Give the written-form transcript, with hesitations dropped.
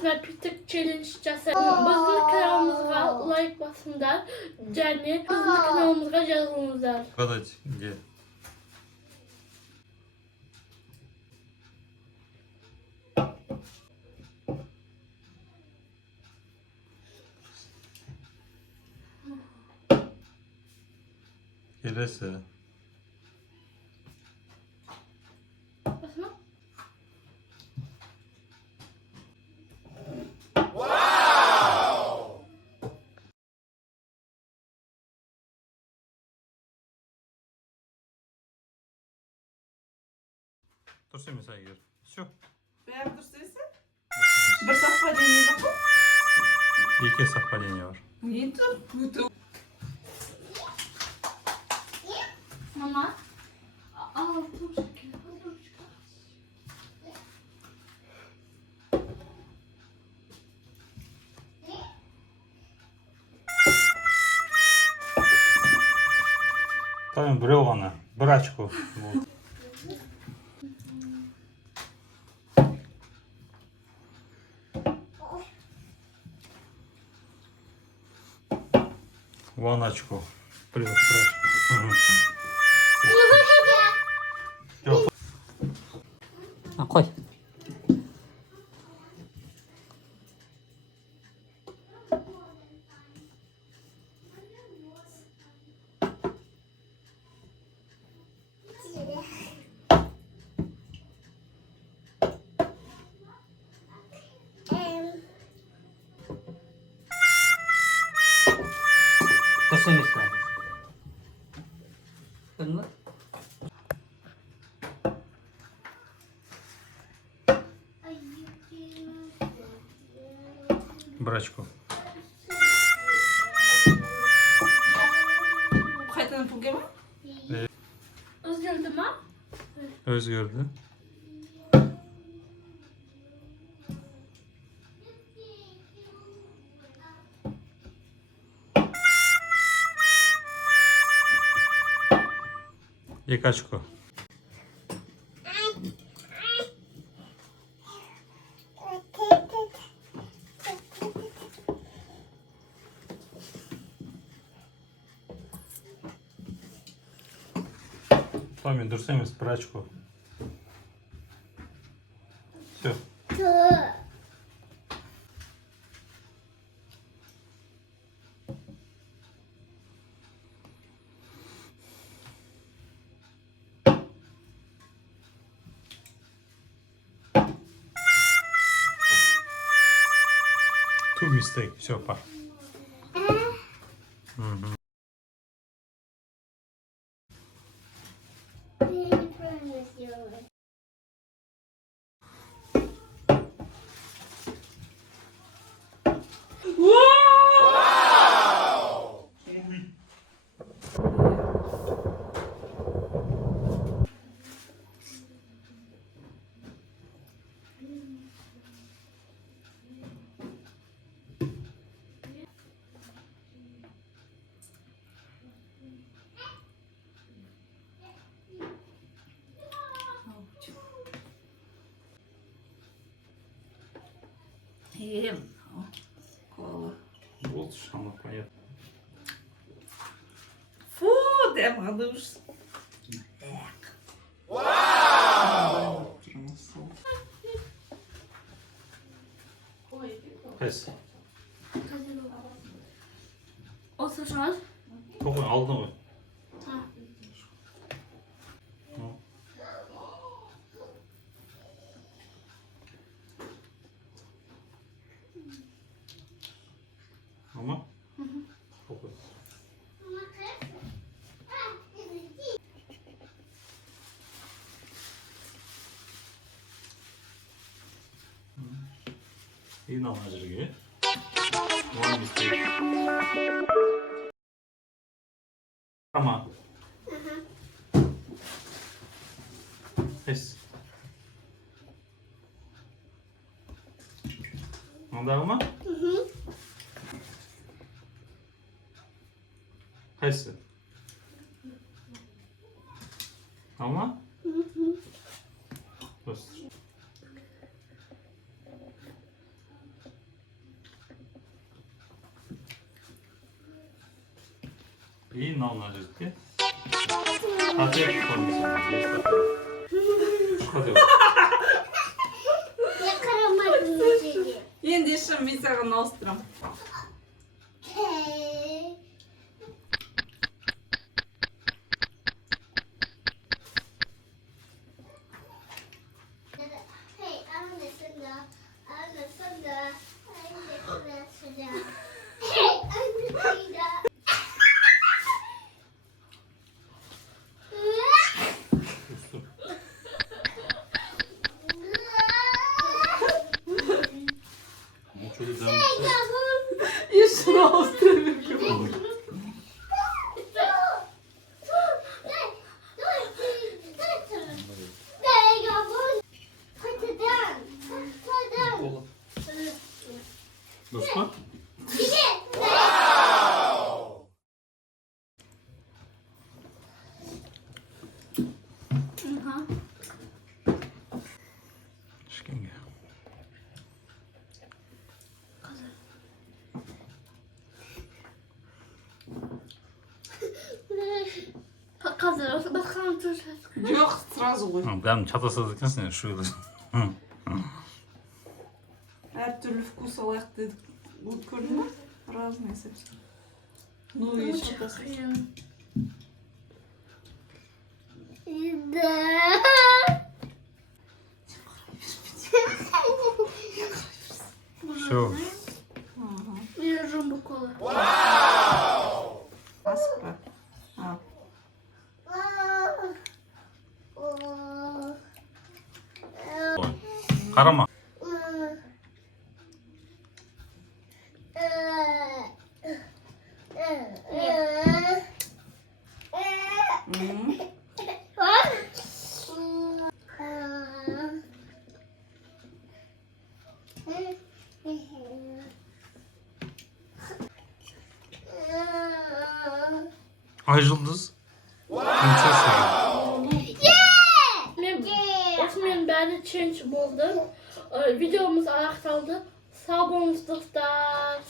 Bizimle bir challenge жасайық. Біздің kanalımıza like басыңдар, және біздің kanalımıza жазылыңыздар. Подать где? Келесі. Басма? Дұрыс емес Айгер. Все. Бәрі дұрыс дейсің? Бір совпадение жоқ па? Екі совпадение бар. Нетіп? Мама, ал тушки. Там біреу ғана. Бір очко болды. One очко. Плюс бір очко. Жоқ. Қой. Дұрыс емес пе? Көрдің бе? Бір очко. Қайтадан пулге ма? Özgürdü mü? Өзгерді. Екі очко. Томи, дұрыс емес, бір очко. Все. Two mistake, все, па. Кола. Болды, шамы понятно. Фу, дәм қалдыш. Қайсы? Olsa şu an. Тоқой, алдың ғой. Ha. Ama? Тоқой. Ең ана жерге. One mistake. Ama. Қайсы? Ондағы ма? Қайсы? Ama? Dostur. И на жидкий. Hadi koymuş. Hadi. Yakaramadım seni. Енді ішім мен саған ауыстырам. Hey, annesine. Hey, annesine. Kustum. Ama çocuk devam etsin. Ішін ауыстырам. Dostum. Şikenge. Hazır. Bakalım dur. Жоқ, сразу ғой. Кәдімгі чатасады екенсің шуды. Әртүрлі вкус алайық дедік. Вот көрдің ба? Разные совсем. Ну и шатасы. Все. Ага. Вижу буквы. Асықпа. А, Қарама. м. Ay Yıldız. Принцесса. Osman beni change oldu. Videomuz ayakta oldu. Sağ olun dostlar.